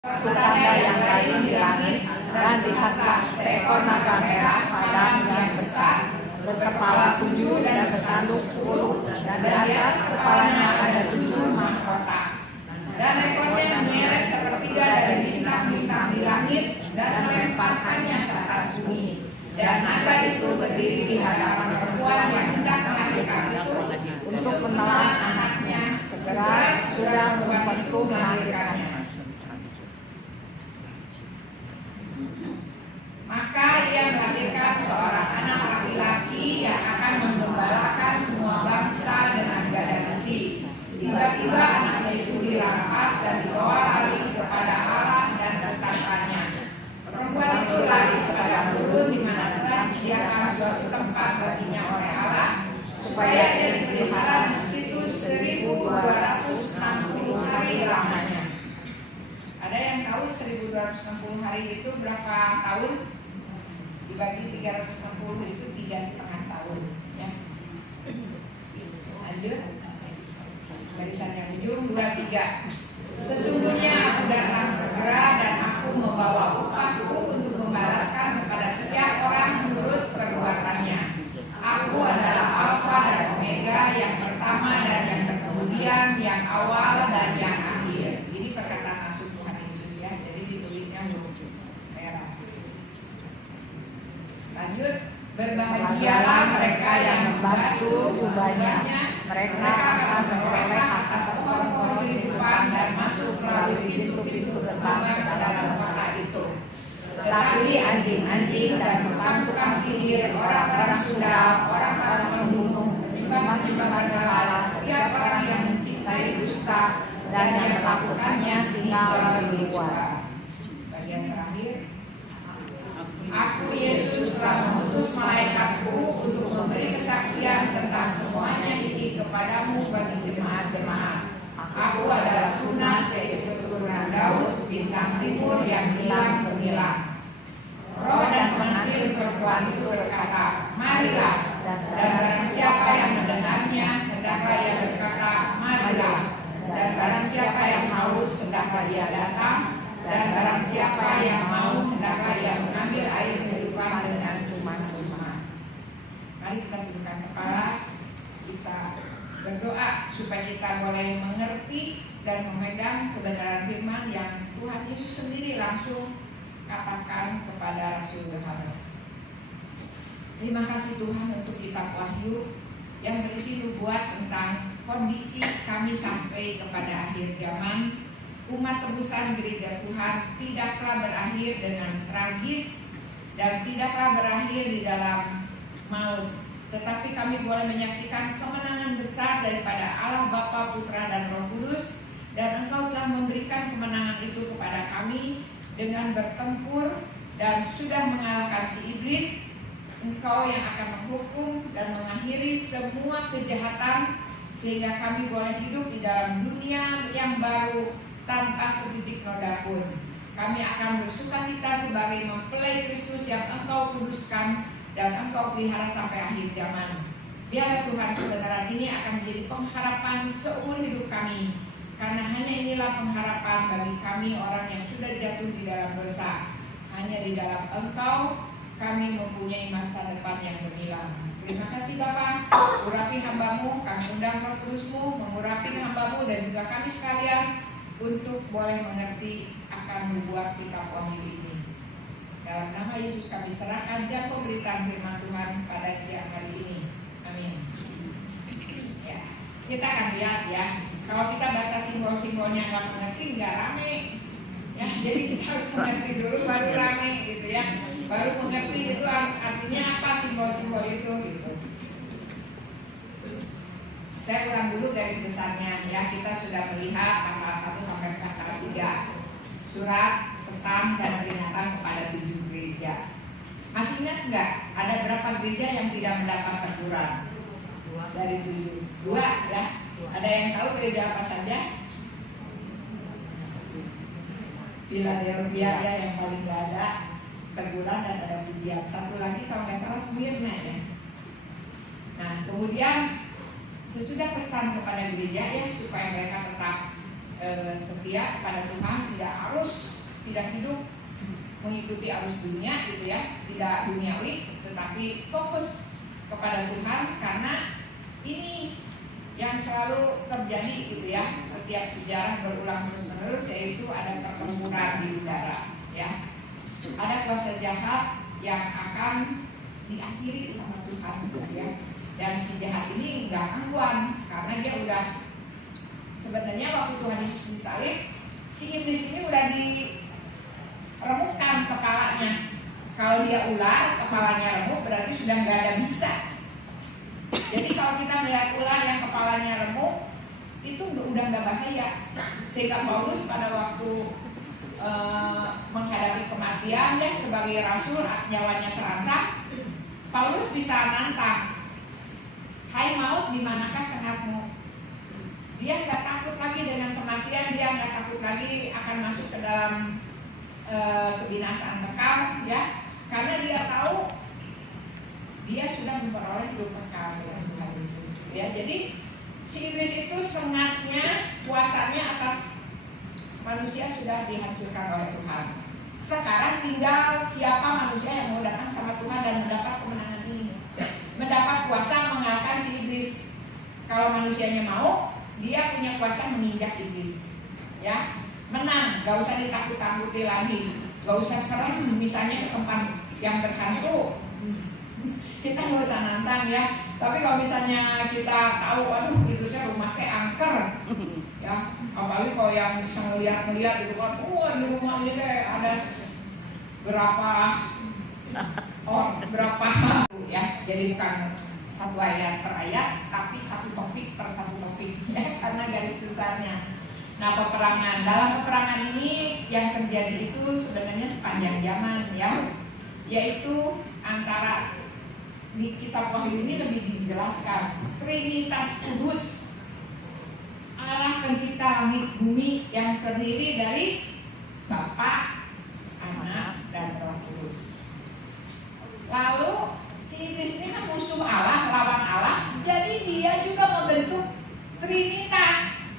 Suatu tanda yang lain di langit, dan lihatlah seekor naga merah padam yang besar, berkepala 7 dan bertanduk 10, dan di atas kepalanya ada 7 mahkota. Dan ekornya menyeret sepertiga dari bintang-bintang di langit dan melemparkannya ke atas bumi. Dan naga itu berdiri di hadapan perempuan yang hendak melahirkan itu untuk menelan anaknya, segera sudah perempuan itu melahirkannya. Maka ia melahirkan seorang anak laki-laki yang akan menggembalakan semua bangsa dengan gada besi. Tiba-tiba anaknya itu dirampas dan dibawa lari kepada Allah dan bertanya. Perempuan itu lari kepada gurun di mana telah disediakan suatu tempat baginya oleh Allah, supaya ia dipelihara di situ 1260 hari lamanya. Ada yang tahu 1260 hari itu berapa tahun? Dibagi 360 itu 3,5 tahun, ya. Lanjut. Barisan yang ujung 23. Sesungguhnya aku datang segera dan aku membawa upahku untuk membalaskan kepada setiap orang menurut perbuatannya. Aku adalah Alfa dan Omega, yang pertama dan yang kemudian, yang awal dan yang akhir. Ini perkataan langsung Tuhan Yesus, ya. Jadi ditulisnya huruf merah. Lanjut. Berbahagialah mereka yang membasuh jubahnya. Mereka akan beroleh atas pohon-pohon kehidupan dan masuk melalui pintu-pintu gerbang ke dalam kota itu. Tetapi anjing-anjing dan tukang-tukang sihir, orang-orang sudah, orang-orang pembunuh, penyembah-penyembah berhala, setiap orang yang mencintai dusta dan yang melakukannya tinggal di luar. Bagian terakhir. Aku Yesus telah mengutus malaikatku untuk memberi kesaksian tentang semuanya ini kepadamu bagi jemaat-jemaat. Aku adalah Tunas, yaitu keturunan Daud, bintang timur yang hilang gemilang. Roh dan pengantin perempuan itu berkata, marilah. Dan barang siapa yang mendengarnya, hendaklah ia berkata, marilah. Dan barang siapa yang haus, hendaklah dia datang. Dan barang siapa yang mau, hendaklah ia mengambil air kehidupan dengan cuma-cuma. Mari kita tundukkan kepala, kita berdoa supaya kita boleh mengerti dan memegang kebenaran firman yang Tuhan Yesus sendiri langsung katakan kepada Rasul Yohanes. Terima kasih Tuhan untuk kitab Wahyu yang berisi nubuat tentang kondisi kami sampai kepada akhir zaman. Umat tebusan gereja Tuhan tidaklah berakhir dengan tragis dan tidaklah berakhir di dalam maut, tetapi kami boleh menyaksikan kemenangan besar daripada Allah Bapa, Putra dan Roh Kudus, dan Engkau telah memberikan kemenangan itu kepada kami dengan bertempur dan sudah mengalahkan si iblis. Engkau yang akan menghukum dan mengakhiri semua kejahatan, sehingga kami boleh hidup di dalam dunia yang baru tanpa setitik noda pun. Kami akan bersukacita sebagai mempelai Kristus yang Engkau kuduskan dan Engkau pelihara sampai akhir zaman. Biar Tuhan kebenaran ini akan menjadi pengharapan seumur hidup kami, karena hanya inilah pengharapan bagi kami orang yang sudah jatuh di dalam dosa. Hanya di dalam Engkau kami mempunyai masa depan yang gemilang. Terima kasih Bapa, urapi hamba-Mu, kami undang Roh Kudus-Mu mengurapi hamba-Mu dan juga kami sekalian untuk boleh mengerti akan membuat kitab Wahyu ini. Dalam nama Yesus kami serahkan jam pemberitaan firman Tuhan pada siang hari ini. Amin. Ya, kita akan lihat ya. Kalau kita baca simbol-simbolnya nggak mengerti, nggak rame. Ya, jadi kita harus mengerti dulu baru rame gitu ya. Baru mengerti itu artinya apa simbol-simbol itu gitu. Saya ulang dulu garis besarnya ya. Kita sudah melihat pasal 1 sampai pasal 3. Surat pesan dan peringatan kepada 7 gereja. Masih ingat nggak ada berapa gereja yang tidak mendapat teguran? Dari 7. 2 ya. Ada yang tahu gereja apa saja? Philadelphia ya yang paling nggak ada teguran dan ada pujian. Satu lagi kalau nggak salah Smyrna ya. Nah kemudian sesudah pesan kepada gereja ya supaya mereka tetap setia kepada Tuhan, tidak harus tidak hidup mengikuti arus dunia gitu ya, tidak duniawi, tetapi fokus kepada Tuhan, karena ini yang selalu terjadi gitu ya, setiap sejarah berulang terus menerus, yaitu ada pertempuran di udara ya, ada kuasa jahat yang akan diakhiri sama Tuhan gitu ya. Dan si jahat ini nggak angguan, karena dia udah, sebenarnya waktu Tuhan Yesus disalib, si iblis ini udah diremukkan kepalanya. Kalau dia ular, kepalanya remuk, berarti sudah nggak ada bisa. Jadi kalau kita melihat ular yang kepalanya remuk, itu udah nggak bahaya. Sehingga Paulus pada waktu menghadapi kematian, ya sebagai rasul nyawanya terancam, Paulus bisa nantang, hai maut, di manakah sengatmu? Dia nggak takut lagi dengan kematian, dia nggak takut lagi akan masuk ke dalam kebinasaan kekal, ya, karena dia tahu dia sudah memperoleh hidup kekal dengan Tuhan Yesus. Ya, jadi si iblis itu sengatnya, kuasanya atas manusia sudah dihancurkan oleh Tuhan. Sekarang tinggal siapa manusia yang mau datang sama Tuhan dan mendapat kemenangan ini, mendapat kuasa mengalahkan si iblis. Kalau manusianya mau, dia punya kuasa menginjak iblis, ya, menang, gak usah ditakut-takuti lagi, gak usah serem misalnya ke tempat yang berhantu, kita gak usah nantang ya. Tapi kalau misalnya kita tahu, aduh itu teh rumah kayak angker, ya, apalagi kalau yang bisa ngeliat-ngeliat gitu kan, wah di rumah ini deh ada berapa ya, jadi bukan satu ayat per ayat, tapi satu topik per satu topik ya, karena garis besarnya. Nah, peperangan, dalam peperangan ini yang terjadi itu sebenarnya sepanjang zaman ya, yaitu antara, di kitab Wahyu ini lebih dijelaskan Trinitas Kudus, Allah pencipta langit bumi yang terdiri dari Bapa, Anak, dan Roh Kudus. Lalu si iblis ini kan musuh Allah, lawan Allah, jadi dia juga membentuk Trinitas,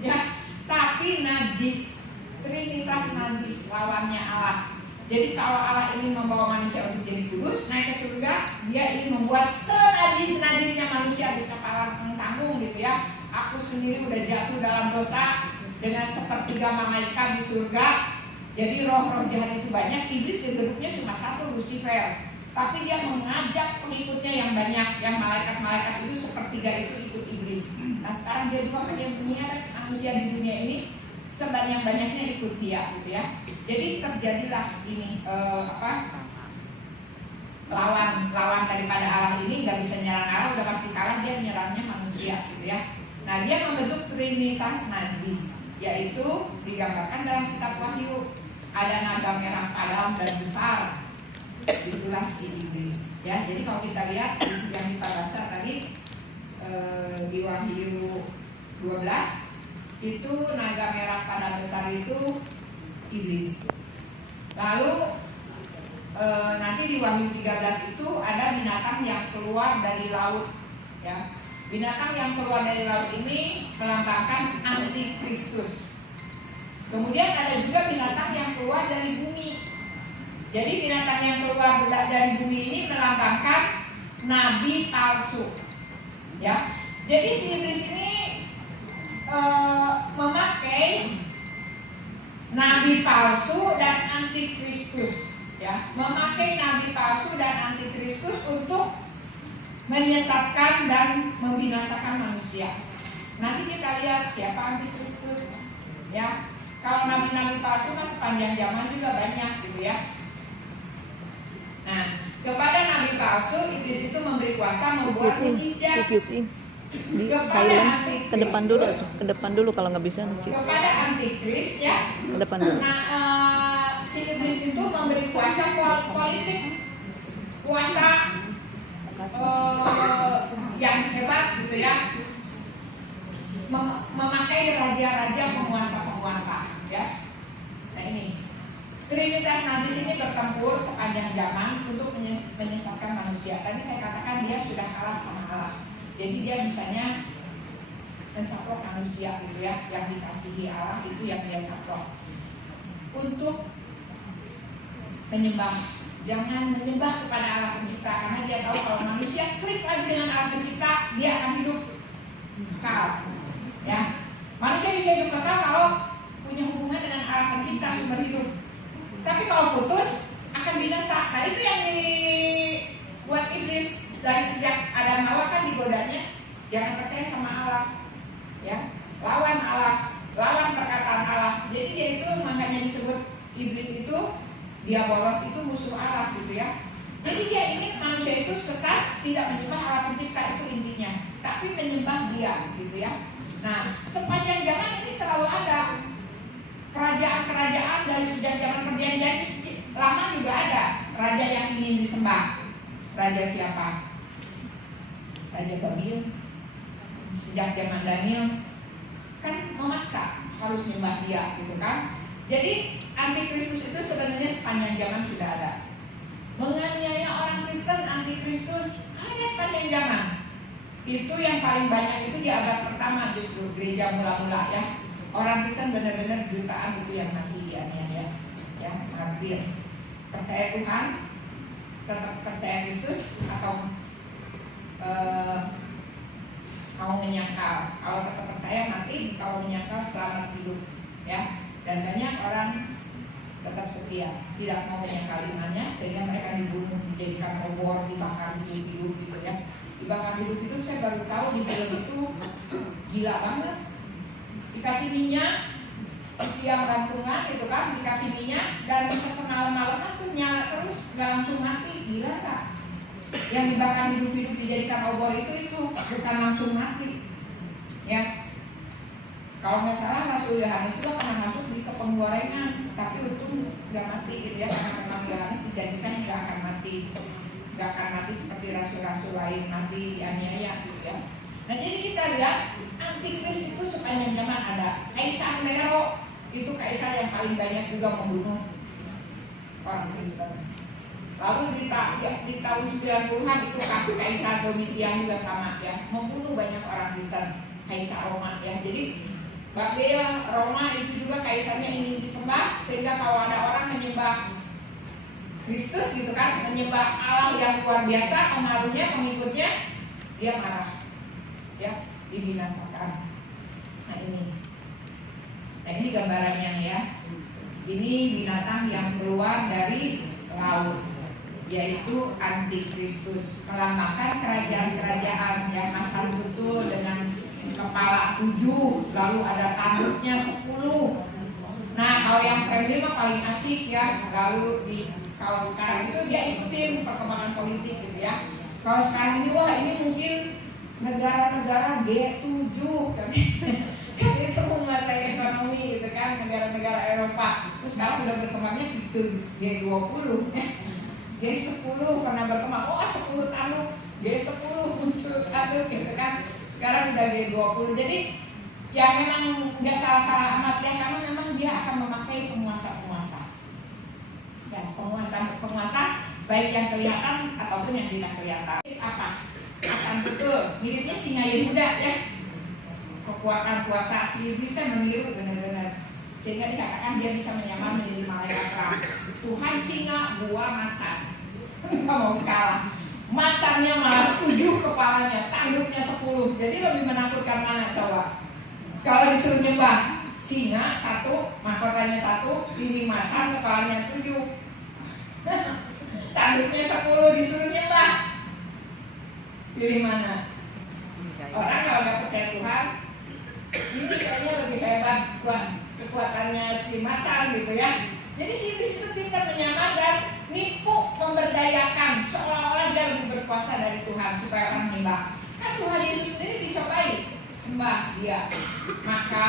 ya, tapi najis. Trinitas najis, lawannya Allah. Jadi kalau Allah ingin membawa manusia untuk jadi kudus, naik ke surga, dia ingin membuat senajis-najisnya manusia, bisa kepala tanggung gitu ya. Aku sendiri udah jatuh dalam dosa dengan sepertiga malaikat di surga. Jadi roh-roh jahat itu banyak, iblis bentuknya cuma satu, Lucifer. Tapi dia mengajak pengikutnya yang banyak, yang malaikat-malaikat itu sepertiga itu ikut iblis. Nah sekarang dia juga pengen menyeret manusia di dunia ini sebanyak-banyaknya ikut dia gitu ya. Jadi terjadilah ini lawan daripada Allah ini nggak bisa nyerang Allah, udah pasti kalah, dia nyerangnya manusia gitu ya. Nah dia membentuk Trinitas najis, yaitu digambarkan dalam kitab Wahyu, ada naga merah padam dan besar, itulah si iblis ya. Jadi kalau kita lihat yang kita baca tadi di Wahyu 12, itu naga merah pada besar itu iblis. Lalu nanti di Wahyu 13 itu ada binatang yang keluar dari laut ya. Binatang yang keluar dari laut ini melambangkan antikristus. Kemudian ada juga binatang yang keluar dari bumi. Jadi binatang yang keluar dari bumi ini melambangkan nabi palsu ya. Jadi si iblis ini memakai nabi palsu dan antikristus ya, memakai nabi palsu dan antikristus untuk menyesatkan dan membinasakan manusia. Nanti kita lihat siapa antikristus ya. Kalau nabi-nabi palsu mas sepanjang zaman juga banyak gitu ya. Nah, kepada nabi palsu iblis itu memberi kuasa membuat mujizat. Ke depan dulu kalau nggak bisa Cik. Kepada antikris ya. Ke depan dulu. Nah, si iblis itu memberi kuasa politik, kuasa yang hebat gitu ya, memakai raja-raja, penguasa-penguasa ya. Nah ini Trinitas najis ini bertempur sepanjang zaman untuk menyesatkan manusia. Tadi saya katakan dia sudah kalah sama Allah. Jadi dia bisanya mencaplok manusia gitu ya, yang dikasihi Allah itu yang dia caplok. untuk menyembah. Jangan menyembah kepada Allah pencipta, karena dia tahu kalau manusia klik lagi dengan Allah pencipta, dia akan hidup kekal. Ya, manusia bisa hidup kekal kalau punya hubungan dengan Allah pencipta sumber hidup. Tapi kalau putus akan binasa. Nah itu yang dibuat iblis dari sejak Adam Hawa kan digodanya, jangan percaya sama Allah, ya, lawan Allah, lawan perkataan Allah. Jadi dia itu makanya disebut iblis itu, diabolos itu musuh Allah gitu ya. Jadi dia ingin manusia itu sesat, tidak menyembah Allah pencipta, itu intinya, tapi menyembah dia gitu ya. Nah sepanjang zaman ini selalu ada kerajaan-kerajaan dari sejak zaman perjanjian lama juga ada raja yang ingin disembah. Raja siapa? Raja Babil. Sejak zaman Daniel kan memaksa harus menyembah dia gitu kan. Jadi antikristus itu sebenarnya sepanjang zaman sudah ada. Menganiaya orang Kristen, antikristus ada sepanjang zaman. Itu yang paling banyak itu di abad pertama justru gereja mula-mula ya. Orang Kristen benar-benar jutaan itu yang mati dianiaya, ya, martir. Percaya Tuhan, tetap percaya Kristus, atau mau menyangkal. Kalau tetap percaya mati, kalau menyangkal selamat hidup, ya. Dan banyak orang tetap setia, tidak mau menyangkal imannya, sehingga mereka dibunuh, dijadikan obor, dibakar hidup gitu ya. Dibakar hidup itu saya baru tahu di film itu gila banget. Dikasih minyak, tiang gantungan gitu kan, dikasih minyak dan bisa semalam-malaman tuh nyala terus, nggak langsung mati, gila kak. Yang dibakar hidup-hidup dijadikan obor itu bukan langsung mati, ya. Kalau nggak salah Rasul Yohanes juga pernah masuk di penggorengan, tapi untung nggak mati gitu ya, karena memang Yohanes dijanjikan nggak akan mati seperti rasul-rasul lain mati dianiaya gitu ya. Nah jadi kita lihat antikris itu sepanjang zaman ada. Kaisar Nero itu kaisar yang paling banyak juga membunuh orang Kristen. Lalu di tahun 90-an itu kasus Kaisar Domitian juga sama ya, membunuh banyak orang Kristen. Kaisar Roma ya. Jadi Babel, Roma itu juga kaisarnya ingin disembah, sehingga kalau ada orang menyembah Kristus gitu kan, menyembah Allah yang luar biasa, pengaruhnya, pengikutnya, dia marah, ya, dibinasakan. Nah ini gambarannya ya. Ini binatang yang keluar dari laut, yaitu antikristus, melambangkan kerajaan-kerajaan yang macan tutul dengan kepala 7, lalu ada tanduknya 10. Nah kalau yang premier mah paling asik ya. Lalu kalau sekarang itu dia ikutin perkembangan politik gitu ya. Kalau sekarang ini wah ini mungkin negara-negara G7 kan. Itu menguasai ekonomi gitu kan, negara-negara Eropa. Terus sekarang udah berkembangnya ke G20 G10 pernah berkembang, 10 tanduk, G10 muncul tanduk gitu kan. Sekarang udah G20. Jadi ya memang nggak salah-salah amat ya, karena memang dia akan memakai penguasa-penguasa. Ya, penguasa baik yang kelihatan ataupun yang tidak kelihatan. Apa? Akan betul miripnya singa Yehuda ya. Kekuatan kuasa si iblis kan meniru benar-benar, sehingga dikatakan dia bisa menyamar menjadi malaikat terang. Tuhan singa, gua macan. Nggak mau kalah. Macannya malah 7 kepalanya, tanduknya 10. Jadi lebih menakutkan mana coba? Kalau disuruh nyembah singa 1, mahkotanya 1, ini macan kepalanya 7. Tanduknya 10 disuruh nyembah. Pilih mana? Orang kalau nggak percaya Tuhan, ini kayaknya lebih hebat kekuatannya si macan gitu ya. Jadi si iblis itu pintar menyamar dan nipu, memberdayakan, seolah-olah dia lebih berkuasa dari Tuhan supaya orang menyembah. Kan Tuhan Yesus sendiri dicobai, sembah dia, maka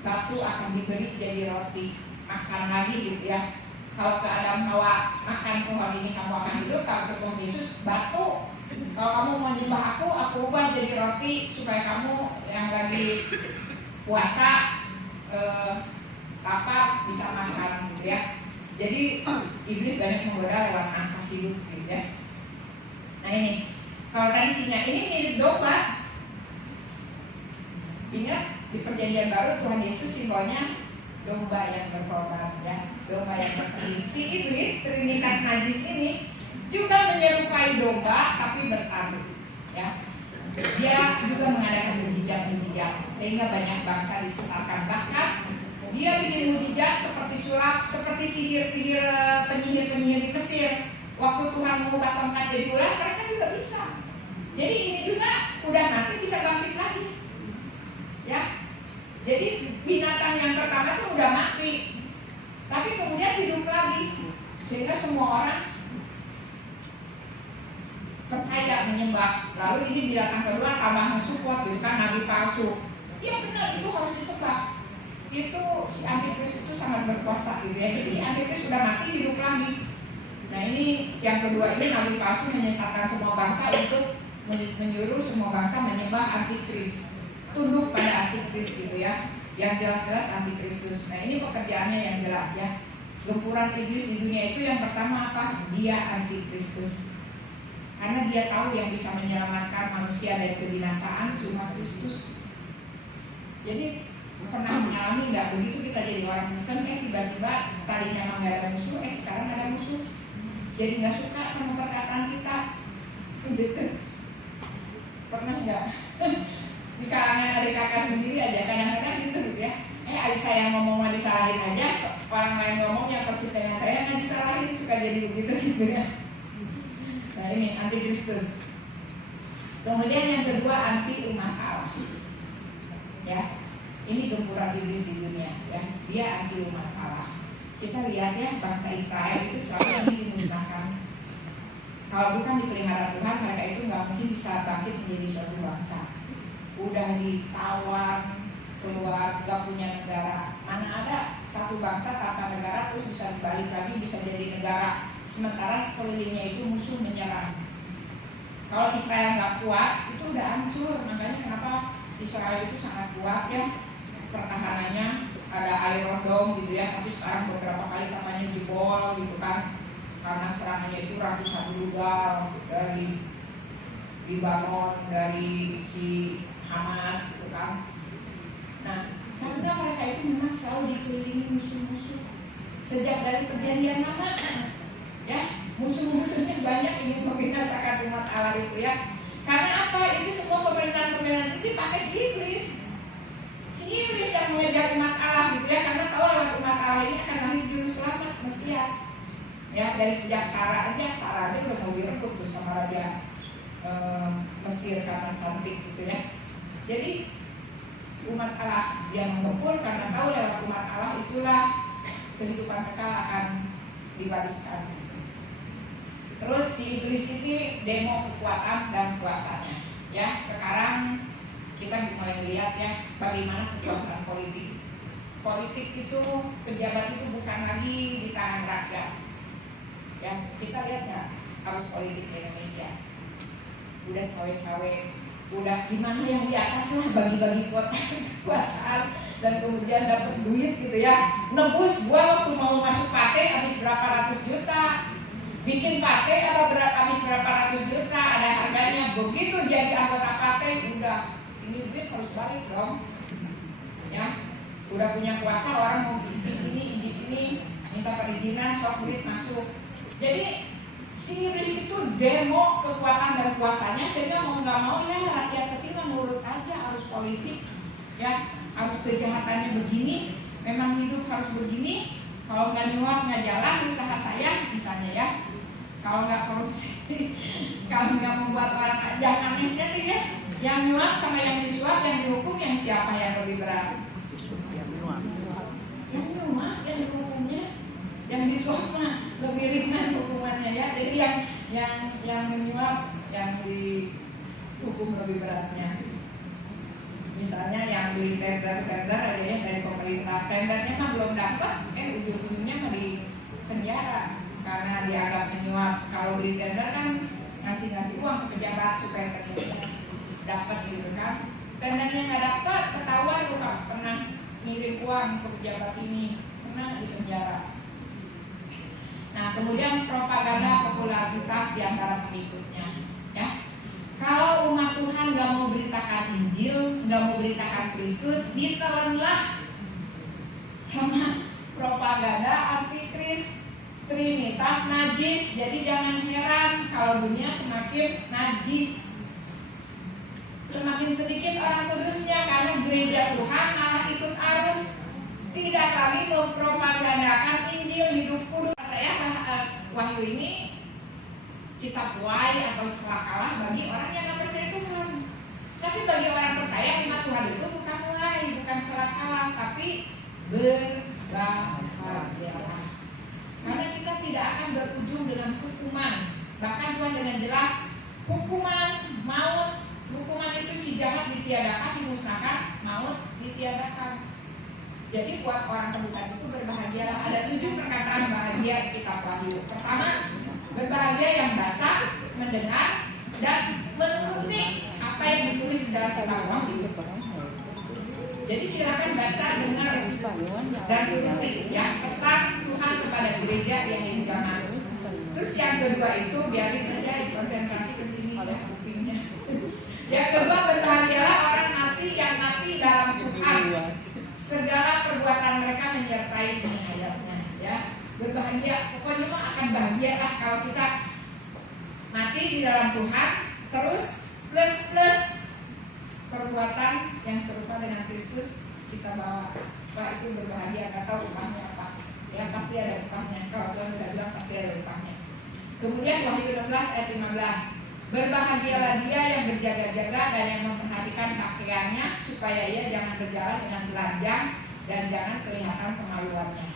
batu akan diberi jadi roti, makan lagi gitu ya. Kalau ke Adam Hawa, makan pohon ini kamu akan hidup. Kalau ke Tuhan Yesus, batu. Kalau kamu mau menyembah aku ubah jadi roti supaya kamu yang lagi puasa lapar bisa makan gitu ya. Jadi iblis banyak menggoda lewat angka hidup gitu ya. Nah ini, kalau tadi singa ini mirip domba. Ingat di perjanjian baru Tuhan Yesus simbolnya domba yang berkorban, ya, domba yang bersembunyi. Si iblis trinitas najis ini juga menyerupai domba tapi bertanduk, ya. Dia juga mengadakan mujizat-mujizat sehingga banyak bangsa disesatkan. Bahkan dia bikin mujizat seperti sulap, seperti sihir-sihir penyihir-penyihir di Mesir. Waktu Tuhan mengubah tongkat jadi ular, mereka juga bisa. Jadi ini juga udah mati bisa bangkit lagi, ya. Jadi binatang yang pertama tuh udah mati, tapi kemudian hidup lagi sehingga semua orang percaya menyembah. Lalu ini binatang kedua tambah nge-support gitu kan, nabi palsu. Ya benar, itu harus disembah. Itu si antikris itu sangat berkuasa gitu ya. Jadi si antikris sudah mati hidup lagi. Nah ini yang kedua ini nabi palsu menyesatkan semua bangsa untuk menyuruh semua bangsa menyembah antikris, tunduk pada antikris gitu ya. Yang jelas-jelas antikristus. Nah ini pekerjaannya yang jelas ya. Gempuran iblis di dunia itu yang pertama apa? Dia antikristus. Karena dia tahu yang bisa menyelamatkan manusia dari kebinasaan cuma Kristus. Jadi pernah mengalami nggak begitu kita jadi orang Kristen, tiba-tiba tadinya emang nggak ada musuh, sekarang ada musuh. Jadi nggak suka sama perkataan kita, gitu. Pernah nggak? Di kalangan adik kakak sendiri aja kadang-kadang gitu ya. Adik saya ngomong mah disalahin aja, orang lain ngomong yang persis dengan saya nggak disalahin, suka jadi begitu gitu ya. Nah ini antikristus. Kemudian yang kedua anti umat Allah. Ya, ini gempuran iblis di dunia. Ya, dia anti umat Allah. Kita lihat ya bangsa Israel itu selalu ingin dimusnahkan. Kalau bukan dipelihara Tuhan, mereka itu nggak mungkin bisa bangkit menjadi suatu bangsa. Udah ditawan keluar, nggak punya negara. Mana ada satu bangsa tanpa negara terus bisa balik lagi bisa jadi negara. Sementara sekelilingnya itu musuh menyerang. Kalau Israel nggak kuat, itu udah hancur. Makanya kenapa Israel itu sangat kuat ya pertahanannya. Ada Iron Dome gitu ya, tapi sekarang beberapa kali katanya jebol gitu kan. Karena serangannya itu ratusan rudal dari Libanon, dari si Hamas gitu kan. Nah, karena mereka itu memang selalu dikelilingi musuh-musuh. Sejak dari perjanjian lama ya, musuh-musuhnya banyak ingin membinasakan umat Allah itu ya. Karena apa? Itu semua pemerintahan-pemerintahan itu dipakai si iblis. Si iblis yang mengejar umat Allah gitu ya, karena tahu lewat umat Allah ini akan lahir juru selamat Mesias. Ya, dari sejak Sarah aja udah mau direbut tuh sama raja Mesir karena cantik gitu ya. Jadi umat Allah yang menggempur karena tahu lewat umat Allah itulah kehidupan kekal akan diwariskan. Terus si iblis ini demo kekuatan dan kuasanya. Ya, sekarang kita mulai lihat ya bagaimana kekuasaan politik. Politik itu, pejabat itu bukan lagi di tangan rakyat. Ya, kita lihat nggak arus politik di Indonesia. Udah cawe-cawe, udah gimana yang di atas lah bagi-bagi kekuasaan dan kemudian dapat duit gitu ya. Nebus gua waktu mau masuk partai habis berapa ratus juta. Bikin partai habis berapa ratus juta, ada harganya. Begitu jadi anggota partai udah ini duit harus balik dong. Ya, udah punya kuasa orang mau izin ini minta perizinan, sok duit masuk. Jadi si iblis itu demo kekuatan dan kuasanya sehingga mau nggak mau ya rakyat kecil menurut aja arus politik. Ya, arus kejahatannya begini, memang hidup harus begini. Kalau nggak nyuap nggak jalan usaha saya misalnya ya. Kalau nggak korupsi, kalau nggak membuat orang jangan aneh ya. Yang nyuap sama yang disuap, yang dihukum, yang siapa yang lebih berat? Yang nyuap, yang dihukumnya, yang disuap mah lebih ringan hukumannya ya. Jadi yang menyuap, yang dihukum lebih beratnya. Misalnya yang di tender aja ya dari pemerintah, tendernya mah belum dapat, ujung-ujungnya mah di penjara karena dianggap menyuap. Kalau beli tender kan ngasih uang ke pejabat supaya tendernya dapat gitu kan. Tendernya nggak dapat, ketahuan lu pernah ngirim uang ke pejabat ini, kena di penjara. Nah kemudian propaganda popularitas di antara pengikutnya ya. Kalau umat Tuhan gak mau beritakan Injil, gak mau beritakan Kristus, ditelanlah sama propaganda antikris, trinitas najis. Jadi jangan heran kalau dunia semakin najis, semakin sedikit orang kudusnya karena gereja Tuhan malah ikut arus, tidak lagi mempropagandakan Injil hidup kudus. Saya Wahyu ini kitab wahyu atau celakalah bagi orang yang nggak percaya Tuhan. Tapi bagi orang percaya iman Tuhan itu bukan wahyu, bukan celakalah, tapi berbahagialah. Karena kita tidak akan berujung dengan hukuman. Bahkan Tuhan dengan jelas hukuman maut, hukuman itu si jahat ditiadakan, dimusnahkan, maut ditiadakan. Jadi buat orang tebusan itu berbahagialah. Ada 7 perkataan bahagia di kitab Wahyu. Pertama, berbahagia yang baca, mendengar, dan menuruti apa yang ditulis di dalam kitab Wahyu. Jadi silakan baca, dengar, dan turuti ya pesan Tuhan kepada gereja yang di zaman. Terus yang kedua itu biarin aja konsentrasi ke sini ya kupingnya. Yang kedua, berbahagialah orang mati yang mati dalam Tuhan. Segala perbuatan mereka menyertai ini ayatnya ya. Berbahagia, pokoknya mah akan bahagia lah kalau kita mati di dalam Tuhan. Terus plus perbuatan yang serupa dengan Kristus kita bawa. Pak itu berbahagia, nggak tahu upahnya apa. Ya pasti ada upahnya. Kalau Tuhan sudah bilang pasti ada upahnya. Kemudian Wahyu 16 ayat 15. Berbahagialah dia yang berjaga-jaga dan yang memperhatikan pakaiannya supaya ia jangan berjalan dengan telanjang dan jangan kelihatan kemaluannya.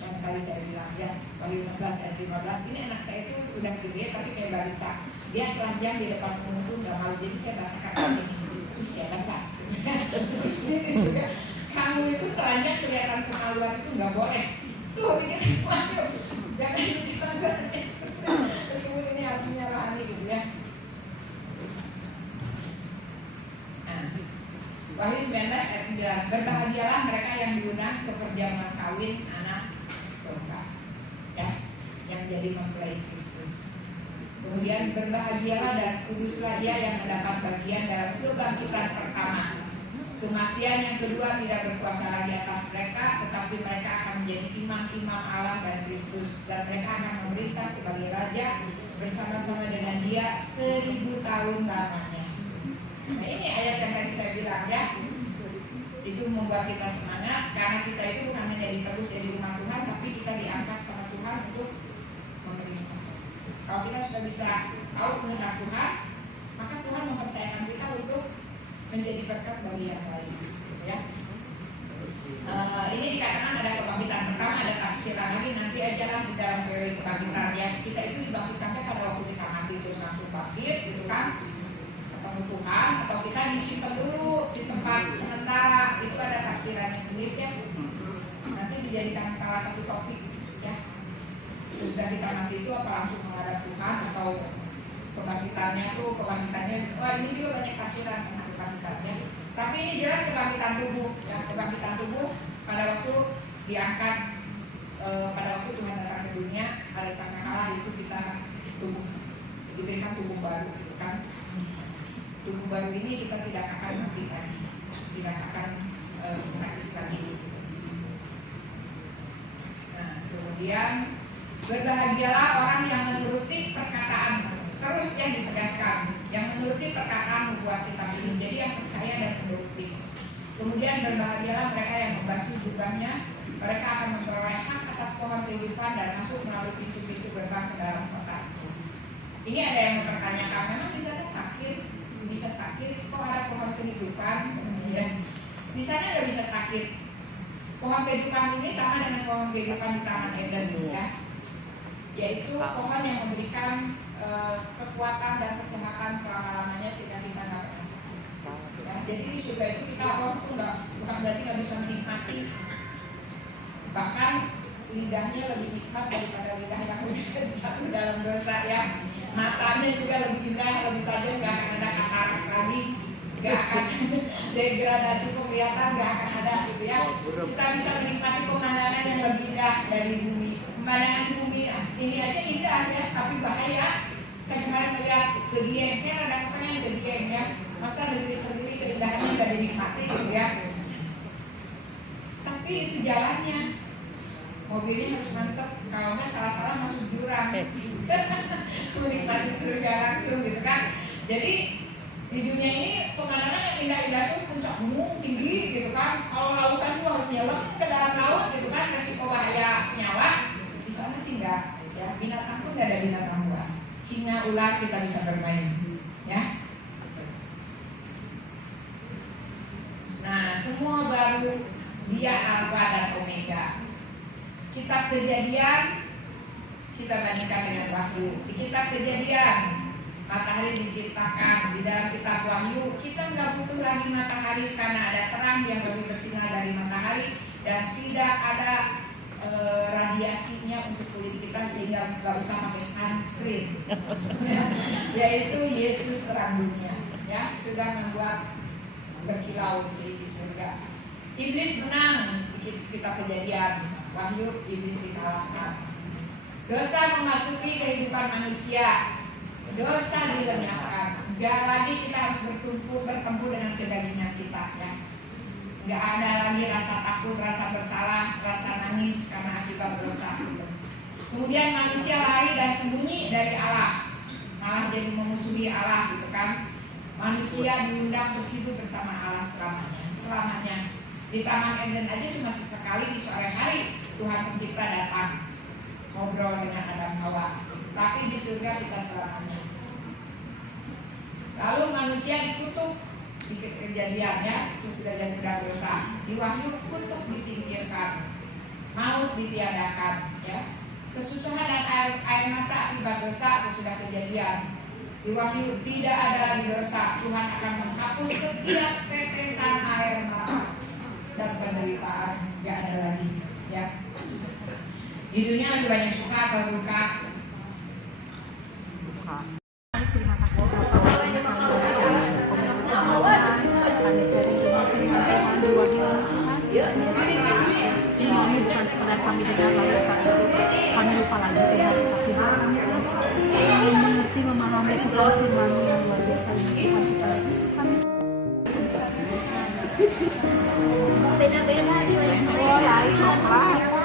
Yang tadi saya bilang ya, Wahyu 16 ayat 15. Ini anak saya itu udah gede tapi kayak balita. Dia telanjang di depan umum itu nggak malu, jadi saya bacakan ini. Terus saya baca. Kamu itu telanjang kelihatan kemaluan itu nggak boleh. Tuh ini jangan dicoba. Ini artinya rohani gitu ya. Nah, Wahyu 19 ayat 9. Berbahagialah mereka yang diundang ke perjamuan kawin anak domba ya, yang jadi mempelai Kristus. Kemudian berbahagialah dan kuduslah dia yang mendapat bagian dalam kebangkitan pertama. Kematian yang kedua tidak berkuasa lagi atas mereka, tetapi mereka akan menjadi imam-imam Allah dan Kristus, dan mereka akan memerintah sebagai raja bersama-sama dengan dia 1000 tahun lamanya. Nah ini ayat yang tadi saya bilang ya, itu membuat kita semangat karena kita itu bukan hanya ditebus jadi rumah Tuhan, tapi kita diangkat sama Tuhan untuk memerintah. Kalau kita sudah bisa tahu kehendak Tuhan, maka Tuhan mempercayakan kita untuk menjadi berkat bagi yang lain ya. Ini dikatakan ada kebangkitan pertama, ada tafsiran lagi, nanti aja lah di dalam teori kebangkitan ya. Kita itu dibangkitkannya pada waktu kita mati terus langsung bangkit gitu kan, ketemu Tuhan, atau kita disimpan dulu di tempat sementara. Itu ada tafsirannya sendiri ya, nanti dijadikan salah satu topik ya. Sudah kita mati itu apa langsung menghadap Tuhan, atau kebangkitannya wah ini juga banyak tafsiran tentang kebangkitannya. Tapi ini jelas kebangkitan tubuh ya, kebangkitan tubuh pada waktu diangkat, pada waktu Tuhan datang ke dunia ada sangkakala itu kita tubuh diberikan tubuh baru gitu kan. Tubuh baru ini kita tidak akan mati lagi, tidak akan sakit lagi. Nah kemudian berbahagialah orang yang menuruti perkataan. Terus yang ditegaskan, yang menuruti perkataan membuat kita ini. Jadi yang percaya dan menuruti. Kemudian berbahagialah mereka yang membasuh jubahnya. Mereka akan memperoleh hak atas pohon kehidupan dan masuk melalui pintu-pintu gerbang ke dalam kota. Ini ada yang mempertanyakan, memang di sana sakit? Bisa sakit? Kok ada pohon kehidupan? Ya. Di sana nggak bisa sakit. Pohon kehidupan ini sama dengan pohon kehidupan di Taman Eden ya. Yaitu pohon yang memberikan kekuatan dan kesehatan selama-lamanya sehingga kita nggak pernah sakit ya. Jadi di surga itu kita roh itu bukan berarti nggak bisa menikmati, bahkan lidahnya lebih nikmat daripada lidah yang udah jatuh dalam dosa ya. Matanya juga lebih indah, lebih tajam, nggak akan ada katarak lagi, nggak akan degradasi penglihatan, nggak akan ada gitu ya. Kita bisa menikmati pemandangan yang lebih indah dari bumi. Pemandangan di bumi ini aja indah ya, tapi bahaya. Saya kemarin melihat ke Dieng, saya rada pengen ke Dieng ya. Masa negeri sendiri keindahannya nggak dinikmati gitu ya. tapi itu jalannya. Mobilnya harus mantep, kalau nggak salah-salah masuk jurang. Menikmati surga langsung gitu kan. Jadi di dunia ini pemandangan yang indah-indah tuh puncak gunung tinggi gitu kan. Kalau lautan tuh harus nyelam ke dalam laut gitu kan, resiko bahaya nyawa. Di sana sih enggak, ya. Binatang tuh nggak ada binatang buas. Singa, ular kita bisa bermain, ya. Nah, semua baru, dia Alfa dan Omega. Kitab Kejadian kita bandingkan dengan Wahyu. Di kitab Kejadian matahari diciptakan, di dalam kitab Wahyu kita nggak butuh lagi matahari karena ada terang yang lebih bersinar dari matahari dan tidak ada radiasinya untuk kulit kita sehingga nggak usah pakai sunscreen. Yaitu Yesus terang dunia, ya, sudah membuat berkilau di surga. Iblis menang di kitab Kejadian, Wahyu iblis dikalahkan. Dosa memasuki kehidupan manusia, dosa dilenyapkan. Gak lagi kita harus bertempur dengan kedagingan kita, ya. Gak ada lagi rasa takut, rasa bersalah, rasa nangis karena akibat dosa. Kemudian manusia lari dan sembunyi dari Allah, malah jadi memusuhi Allah, gitu kan. Manusia diundang untuk hidup bersama Allah selamanya. Di Taman Eden aja cuma sesekali di sore hari Tuhan Pencipta datang ngobrol dengan Adam Hawa, tapi di surga kita selamanya. Lalu manusia dikutuk di Kejadian, ya, itu sudah jadi dosa. Di Wahyu kutuk disingkirkan, maut ditiadakan, ya. Kesusahan dan air mata akibat dosa sesudah Kejadian. Di Wahyu tidak ada lagi dosa. Tuhan akan menghapus setiap tetesan air mata dan penderitaan, nggak ada lagi, ya. Di dunia lebih banyak suka atau duka? Terima kasih Bapak waktunya kami bersama komunitas Tuhan. Kami sering dengan firman Tuhan di Wahyu Tuhan. Semua ini bukan sekedar kami dengar lalu sekarang kami lupa lagi Tuhan, tapi kami terus mengerti, memahami Tuhan firman yang luar biasa ini Tuhan, supaya kami beda-beda di mana coklat.